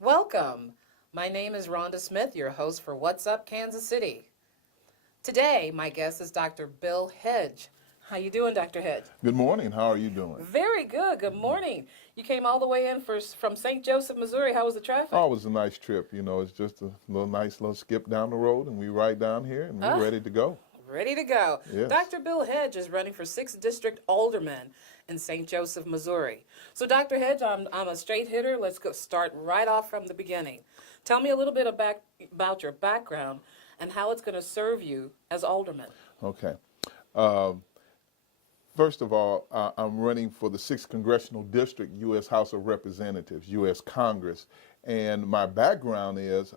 Welcome. My name is Rhonda Smith, your host for What's Up Kansas City. Today, my guest is Dr. Bill Hedge. How you doing, Dr. Hedge? Good morning. How are you doing? Very good. Good morning. You came all the way in from St. Joseph, Missouri. How was the traffic? Oh, it was a nice trip. You know, it's just a nice little skip down the road, and we right down here, and we're ready to go. Ready to go. Yes. Dr. Bill Hedge is running for 6th District Alderman in St. Joseph, Missouri. So, Dr. Hedge, I'm a straight hitter. Let's go start right off from the beginning. Tell me a little bit about your background and how it's going to serve you as alderman. Okay. First of all, I'm running for the 6th Congressional District, U.S. House of Representatives, U.S. Congress. And my background is,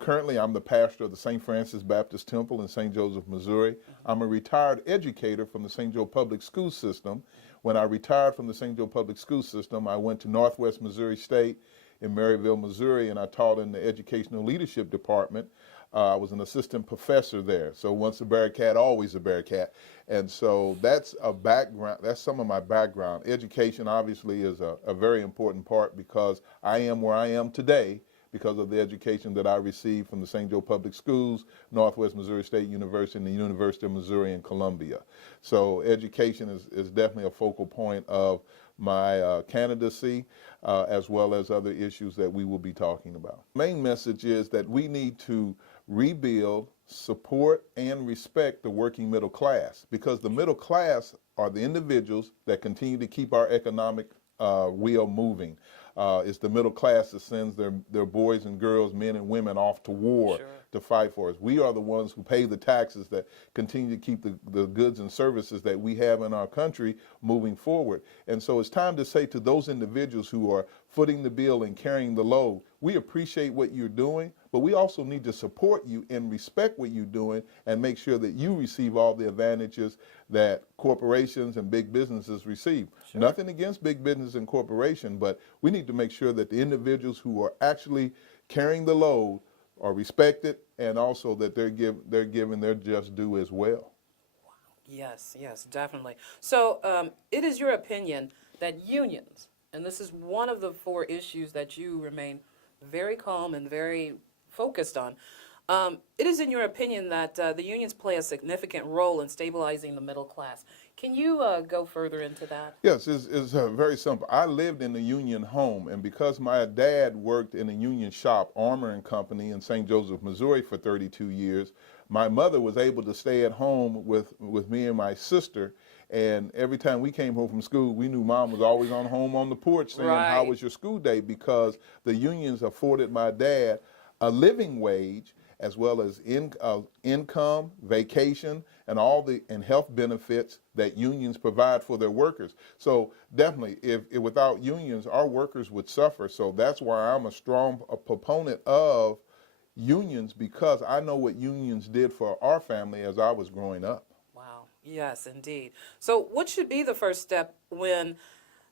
currently I'm the pastor of the St. Francis Baptist Temple in St. Joseph, Missouri. I'm a retired educator from the St. Joe Public School System. When I retired from the St. Joe Public School System, I went to Northwest Missouri State in Maryville, Missouri, and I taught in the Educational Leadership Department. I was an assistant professor there. So once a Bearcat, always a Bearcat. And so that's a background, that's some of my background. Education obviously is a very important part because I am where I am today because of the education that I received from the St. Joe Public Schools, Northwest Missouri State University, and the University of Missouri in Columbia. So education is definitely a focal point of my candidacy, as well as other issues that we will be talking about. Main message is that we need to rebuild, support, and respect the working middle class, because the middle class are the individuals that continue to keep our economic wheel moving. It's the middle class that sends their boys and girls, men and women off to war. Sure. To fight for us. We are the ones who pay the taxes that continue to keep the goods and services that we have in our country moving forward. And so it's time to say to those individuals who are footing the bill and carrying the load, we appreciate what you're doing, but we also need to support you and respect what you're doing and make sure that you receive all the advantages that corporations and big businesses receive. Sure. Nothing against big business and corporation, but we need to make sure that the individuals who are actually carrying the load are respected, and also that they're given their just due as well. Wow. Yes, definitely. So it is your opinion that unions, and this is one of the 4 issues that you remain very calm and very focused on, it is in your opinion that the unions play a significant role in stabilizing the middle class. Can you go further into that? Yes, it's very simple. I lived in a union home, and because my dad worked in a union shop, Armor and Company, in St. Joseph, Missouri for 32 years, my mother was able to stay at home with me and my sister. And every time we came home from school, we knew Mom was always home on the porch saying, right, "How was your school day?" Because the unions afforded my dad a living wage, as well as income, vacation, and all the health benefits that unions provide for their workers. So definitely, if without unions, our workers would suffer. So that's why I'm a strong proponent of unions, because I know what unions did for our family as I was growing up. Wow. Yes, indeed. So what should be the first step when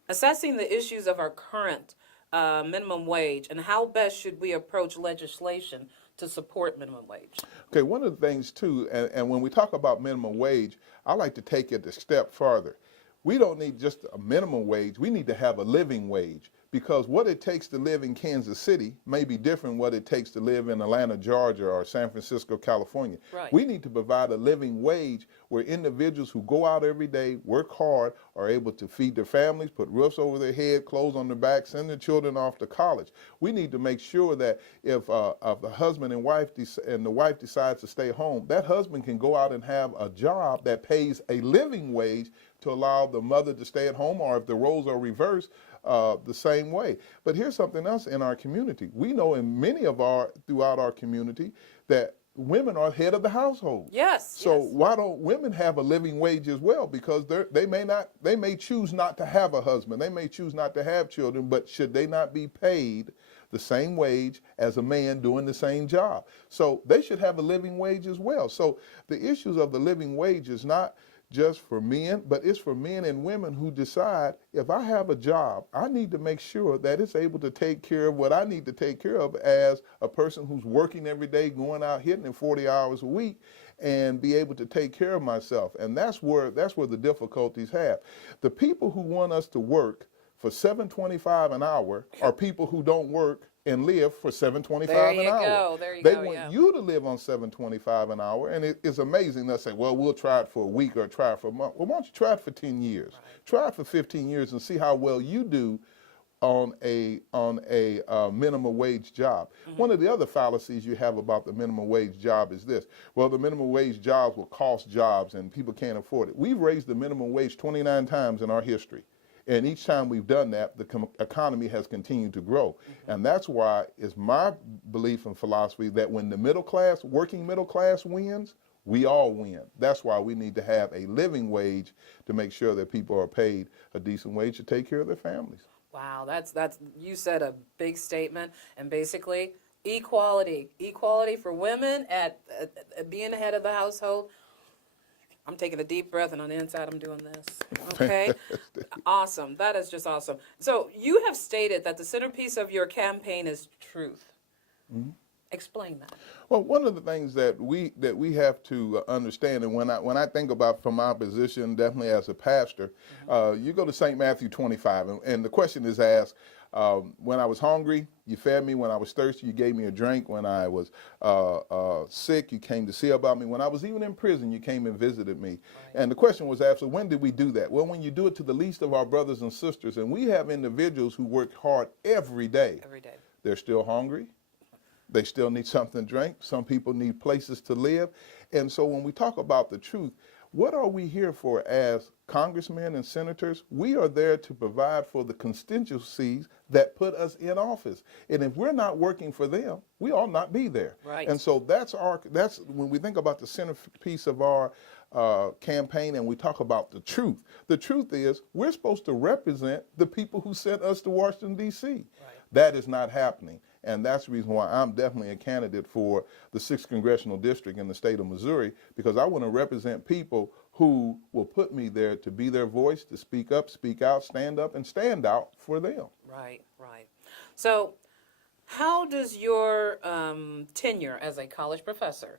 assessing the issues of our current minimum wage, and how best should we approach legislation to support minimum wage? Okay, one of the things too, and when we talk about minimum wage, I like to take it a step farther. We don't need just a minimum wage, we need to have a living wage, because what it takes to live in Kansas City may be different what it takes to live in Atlanta, Georgia, or San Francisco, California. Right. We need to provide a living wage where individuals who go out every day, work hard, are able to feed their families, put roofs over their head, clothes on their back, send their children off to college. We need to make sure that if the husband and the wife decides to stay home, that husband can go out and have a job that pays a living wage to allow the mother to stay at home, or if the roles are reversed, the same way. But here's something else in our community. We know in many of throughout our community that women are head of the household. Yes. So why don't women have a living wage as well? Because they may choose not to have a husband, they may choose not to have children, but should they not be paid the same wage as a man doing the same job? So they should have a living wage as well. So the issues of the living wage is not just for men, but it's for men and women who decide, if I have a job, I need to make sure that it's able to take care of what I need to take care of as a person who's working every day, going out hitting it 40 hours a week. and be able to take care of myself. And that's where the difficulties have. The people who want us to work for $7.25 an hour are people who don't work and live for $7.25 an hour. There you They go, want yeah. you to live on $7.25 an hour, and it's amazing. They'll say, "Well, we'll try it for a week or try it for a month." Well, why don't you try it for 10 years? Right. Try it for 15 years and see how well you do on a minimum wage job. One of the other fallacies you have about the minimum wage job is this: well, the minimum wage jobs will cost jobs, and people can't afford it. We've raised the minimum wage 29 times in our history. And each time we've done that, the economy has continued to grow. And that's why it's my belief and philosophy that when the middle class, working middle class wins, we all win. That's why we need to have a living wage to make sure that people are paid a decent wage to take care of their families. Wow, that's you said a big statement, and basically equality for women at being the head of the household. I'm taking a deep breath, and on the inside, I'm doing this. Okay? Awesome. That is just awesome. So you have stated that the centerpiece of your campaign is truth. Explain that. Well, one of the things that we have to understand, and when I think about from my position, definitely as a pastor, you go to St. Matthew 25, and the question is asked, when I was hungry, you fed me. When I was thirsty, you gave me a drink. When I was sick, you came to see about me. When I was even in prison, you came and visited me. Right. And the question was asked, when did we do that? Well, when you do it to the least of our brothers and sisters. And we have individuals who work hard every day. Every day. They're still hungry. They still need something to drink. Some people need places to live. And so when we talk about the truth, what are we here for as congressmen and senators? We are there to provide for the constituencies that put us in office. And if we're not working for them, we ought not be there. Right. And so that's when we think about the centerpiece of our campaign and we talk about the truth. The truth is we're supposed to represent the people who sent us to Washington, D.C. Right. That is not happening. And that's the reason why I'm definitely a candidate for the 6th Congressional District in the state of Missouri, because I want to represent people who will put me there to be their voice, to speak up, speak out, and stand out for them. Right, right. So how does your tenure as a college professor,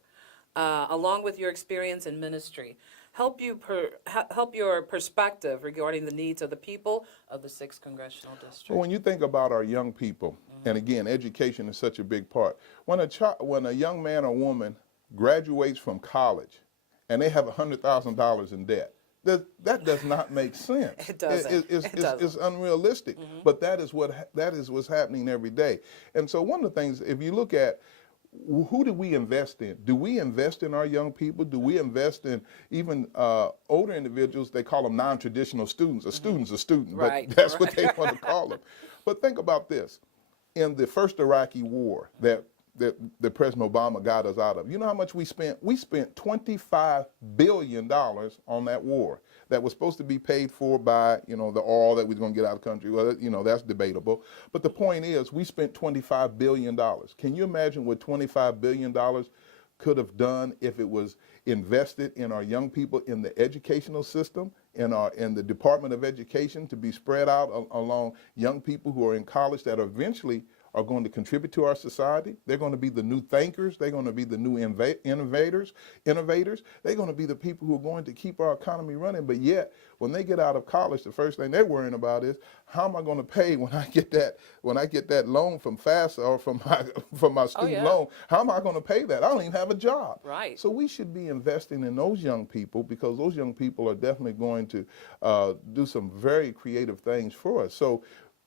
along with your experience in ministry, help your perspective regarding the needs of the people of the 6th Congressional District? Well, when you think about our young people, and again, education is such a big part. When a young man or woman graduates from college and they have $100,000 in debt, that does not make sense. It doesn't. It's unrealistic. But that is what's happening every day. And so one of the things, if you look at who do we invest in? Do we invest in our young people? Do we invest in even older individuals? They call them non-traditional students. A student's a student, right, but that's what they want to call them. But think about this. In the first Iraqi war that President Obama got us out of, you know how much we spent? We spent $25 billion on that war that was supposed to be paid for by, the oil that we was going to get out of the country. Well, that's debatable. But the point is, we spent $25 billion. Can you imagine what $25 billion could have done if it was invested in our young people in the educational system, in the Department of Education, to be spread out along young people who are in college that eventually are going to contribute to our society? They're going to be the new thinkers. They're going to be the new innovators. They're going to be the people who are going to keep our economy running. But yet, when they get out of college, the first thing they're worrying about is, how am I going to pay when I get that loan from FAFSA or from my student loan? How am I going to pay that? I don't even have a job. Right. So we should be investing in those young people, because those young people are definitely going to do some very creative things for us. So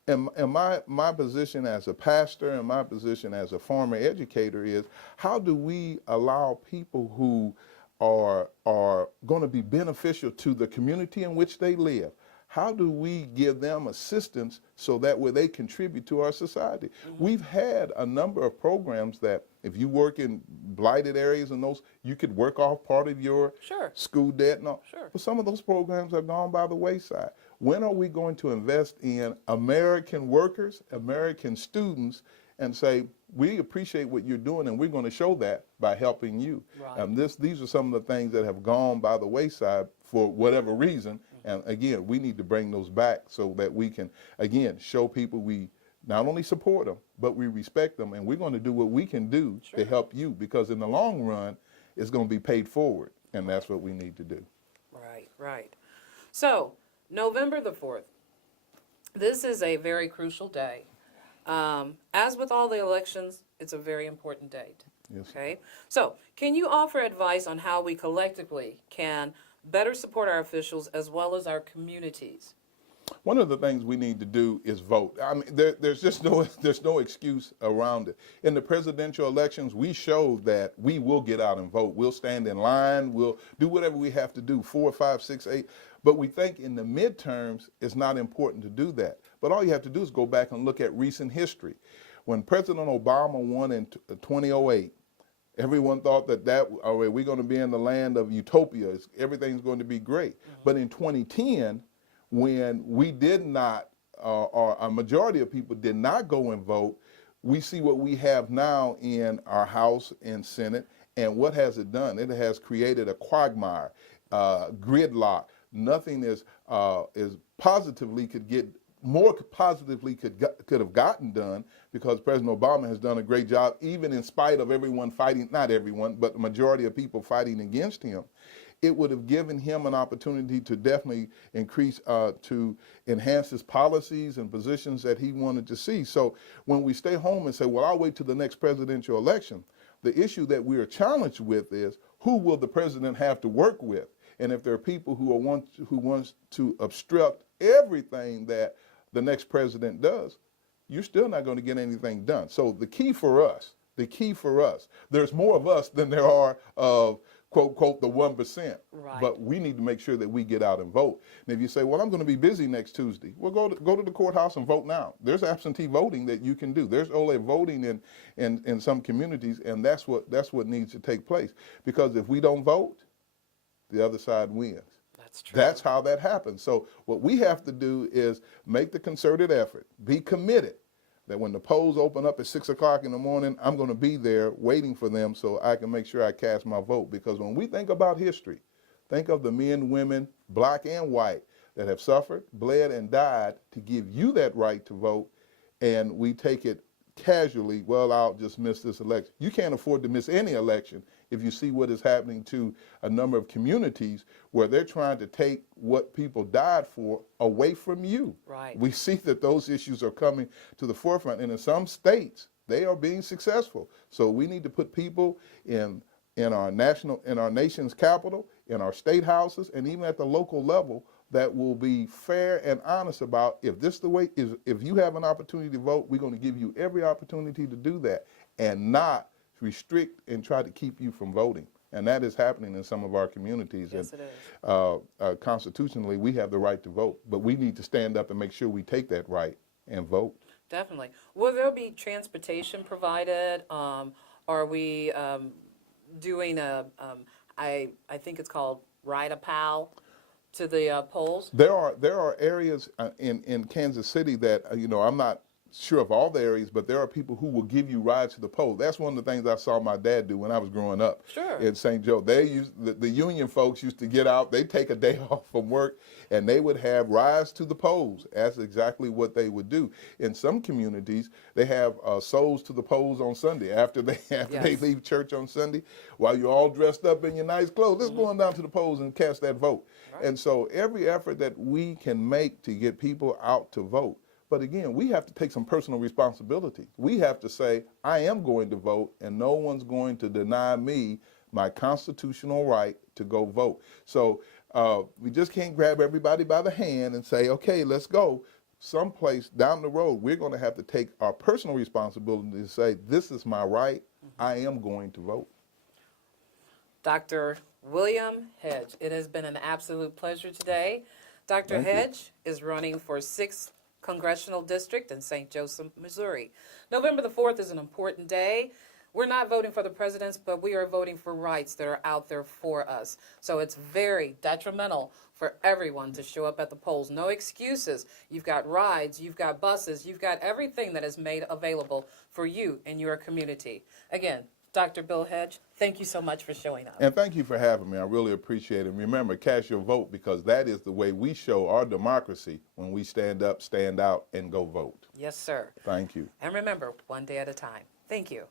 and my position as a pastor and my position as a former educator is, how do we allow people who are going to be beneficial to the community in which they live? How do we give them assistance so that way they contribute to our society? We've had a number of programs that if you work in blighted areas and those, you could work off part of your school debt and all. Sure. But some of those programs have gone by the wayside. When are we going to invest in American workers, American students, and say, we appreciate what you're doing and we're going to show that by helping you? Right. And these are some of the things that have gone by the wayside for whatever reason. And again, we need to bring those back so that we can, again, show people we not only support them, but we respect them. And we're going to do what we can do to help you, because in the long run, it's going to be paid forward, and that's what we need to do. Right, right. So, November the 4th, this is a very crucial day. As with all the elections, it's a very important date. Yes. Okay? So, can you offer advice on how we collectively can better support our officials as well as our communities? One of the things we need to do is vote. I mean, there's just there's no excuse around it. In the presidential elections, we showed that we will get out and vote. We'll stand in line. We'll do whatever we have to do, 4, 5, 6, 8. But we think in the midterms, it's not important to do that. But all you have to do is go back and look at recent history. When President Obama won in 2008, everyone thought that we're going to be in the land of utopia. Everything's going to be great. But in 2010, when we did not, or a majority of people did not go and vote, we see what we have now in our House and Senate. And what has it done? It has created a quagmire, gridlock. Nothing is positively could get more positively could have gotten done, because President Obama has done a great job, even in spite of everyone fighting, not everyone, but the majority of people fighting against him. It would have given him an opportunity to definitely increase, to enhance his policies and positions that he wanted to see. So when we stay home and say, well, I'll wait till the next presidential election, the issue that we are challenged with is, who will the president have to work with? And if there are people who want to obstruct everything that the next president does, you're still not going to get anything done. So the key for us, there's more of us than there are of, quote, quote, the 1%. Right. But we need to make sure that we get out and vote. And if you say, well, I'm going to be busy next Tuesday, well, go to the courthouse and vote now. There's absentee voting that you can do. There's early voting in some communities, and that's what needs to take place. Because if we don't vote, the other side wins. That's true. That's how that happens. So what we have to do is make the concerted effort, be committed, that when the polls open up at 6 o'clock in the morning, I'm going to be there waiting for them so I can make sure I cast my vote. Because when we think about history, think of the men, women, black and white, that have suffered, bled, and died to give you that right to vote, and we take it casually, well, I'll just miss this election. You can't afford to miss any election if you see what is happening to a number of communities where they're trying to take what people died for away from you. Right. We see that those issues are coming to the forefront, and in some states, they are being successful. So we need to put people in our nation's capital, in our state houses, and even at the local level, that will be fair and honest about, if this the way is, if you have an opportunity to vote, we're going to give you every opportunity to do that, and not restrict and try to keep you from voting. And that is happening in some of our communities. Yes, and, it is. Constitutionally, we have the right to vote, but we need to stand up and make sure we take that right and vote. Definitely. Will there be transportation provided? Are we doing I think it's called Ride-a-Pal to the polls? There are areas in Kansas City that, I'm not sure of all the areas, but there are people who will give you rides to the poll. That's one of the things I saw my dad do when I was growing up. Sure. In St. Joe. The union folks used to get out, they'd take a day off from work, and they would have rides to the polls. That's exactly what they would do. In some communities, they have souls to the polls on Sunday. After they leave church on Sunday, while you're all dressed up in your nice clothes, let's go on down to the polls and cast that vote. Right. And so every effort that we can make to get people out to vote. But again, we have to take some personal responsibility. We have to say, I am going to vote, and no one's going to deny me my constitutional right to go vote. So we just can't grab everybody by the hand and say, okay, let's go. Someplace down the road, we're going to have to take our personal responsibility to say, this is my right. I am going to vote. Dr. William Hedge, it has been an absolute pleasure today. Dr. Hedge is running for 6th Congressional District in St. Joseph, Missouri. November the 4th is an important day. We're not voting for the presidents, but we are voting for rights that are out there for us. So it's very detrimental for everyone to show up at the polls. No excuses. You've got rides, you've got buses, you've got everything that is made available for you in your community. Again, Dr. Bill Hedge, thank you so much for showing up. And thank you for having me. I really appreciate it. And remember, cast your vote, because that is the way we show our democracy, when we stand up, stand out, and go vote. Yes, sir. Thank you. And remember, one day at a time. Thank you.